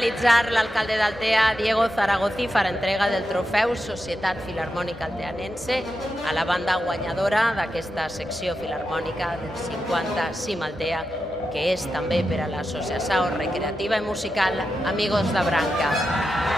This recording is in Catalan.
finalitzar, l'alcalde d'Altea, Diego Zaragozi, farà entrega del trofeu Societat Filharmònica Alteanense a la banda guanyadora d'aquesta secció filharmònica del 50 Cim Altea, que és també per a l'Associació Recreativa i Musical Amigos de Branca.